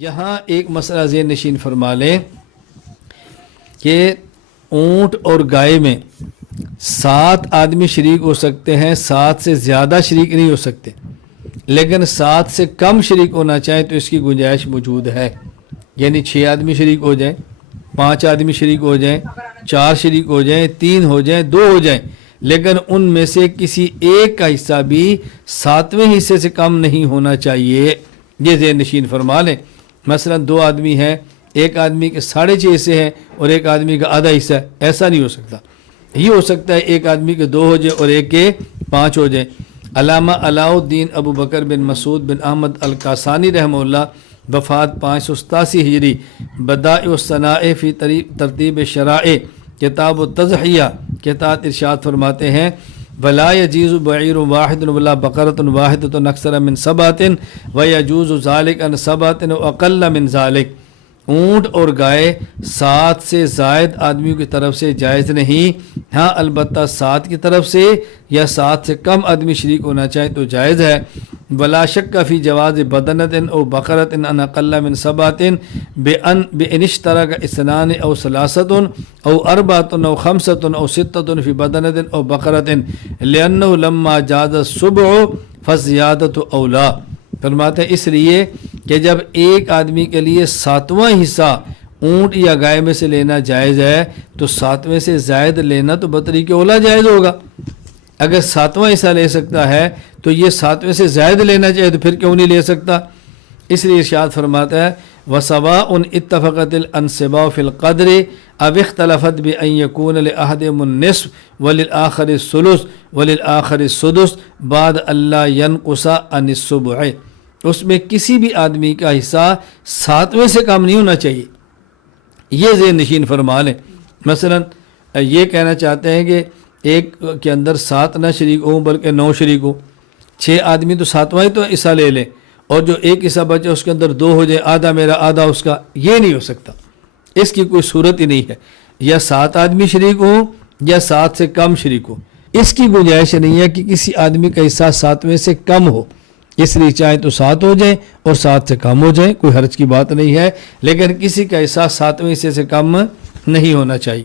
یہاں ایک مسئلہ ذہن نشین فرما لیں کہ اونٹ اور گائے میں 7 آدمی شریک ہو سکتے ہیں، 7 سے زیادہ شریک نہیں ہو سکتے، لیکن 7 سے کم شریک ہونا چاہیں تو اس کی گنجائش موجود ہے، یعنی 6 آدمی شریک ہو جائیں، 5 آدمی شریک ہو جائیں، 4 شریک ہو جائیں، 3 ہو جائیں، 2 ہو جائیں، لیکن ان میں سے کسی ایک کا حصہ بھی 7ویں حصے سے کم نہیں ہونا چاہیے۔ یہ ذہن نشین فرما لیں۔ مثلا 2 آدمی ہیں، ایک آدمی کے 6.5 حصے ہیں اور ایک آدمی کا آدھا حصہ ہے، ایسا نہیں ہو سکتا۔ یہ ہو سکتا ہے ایک آدمی کے 2 ہو جائیں اور ایک کے 5 ہو جائیں۔ علامہ علاء الدین ابو بکر بن مسعود بن احمد القاسانی رحمہ اللہ، وفات 587 ہجری، بدائع الصنائع فی ترتیب شرائع، کتاب التضحیہ کے تحت ارشاد فرماتے ہیں: ولا يجوز بعیر واحد ولا بقرۃ واحدۃ اکثر من 7 ويجوز ذلك عن 7 واقل من ذلك۔ اونٹ اور گائے 7 سے زائد آدمیوں کی طرف سے جائز نہیں، ہاں البتہ 7 کی طرف سے یا 7 سے کم آدمی شریک ہونا چاہیں تو جائز ہے۔ ولا شک فی جواز بدنۃ او بقرۃ ان اقل من 7 بان اشترک اثنان او ثلاثۃ او اربعۃ او خمسۃ او ستۃ فی بدنۃ او بقرۃ لانه لما جاز السبع فزیادۃ اولا۔ فرماتے ہیں اس لیے کہ جب ایک آدمی کے لیے 7واں حصہ اونٹ یا گائے میں سے لینا جائز ہے تو 7ویں سے زائد لینا تو بطریق اولا جائز ہوگا۔ اگر 7واں حصہ لے سکتا ہے تو یہ 7ویں سے زائد لینا چاہیے تو پھر کیوں نہیں لے سکتا؟ اس لیے ارشاد فرماتا ہے: وَسَوَاءٌ اتَّفَقَتِ الْأَنْصِبَاءُ فِي الْقَدْرِ أَوْ اخْتَلَفَتْ بِأَنْ يَكُونَ لِأَحَدِهِمُ النِّصْفُ وَلِلْآخَرِ الثُّلُثُ وَلِلْآخَرِ السُّدُسُ بَعْدَ أَلَّا يَنْقُصَ عَنِ السُّبُعِ۔ اس میں کسی بھی آدمی کا حصہ 7ویں سے کم نہیں ہونا چاہیے، یہ ذہن نشین فرما لیں۔ مثلا یہ کہنا چاہتے ہیں کہ ایک کے اندر 7 نہ شریک ہوں بلکہ 9 شریک ہوں، 6 آدمی تو 7واں ہی تو حصہ لے لیں، اور جو ایک حصہ بچے اس کے اندر 2 ہو جائے، آدھا میرا آدھا اس کا، یہ نہیں ہو سکتا، اس کی کوئی صورت ہی نہیں ہے۔ یا 7 آدمی شریک ہوں یا 7 سے کم شریک ہوں، اس کی گنجائش نہیں ہے کہ کسی آدمی کا حصہ 7ویں سے کم ہو، اس لیے چاہے تو 7 ہو جائیں اور 7 سے کم ہو جائیں، کوئی حرج کی بات نہیں ہے، لیکن کسی کا حصہ 7ویں حصے سے کم نہیں ہونا چاہیے۔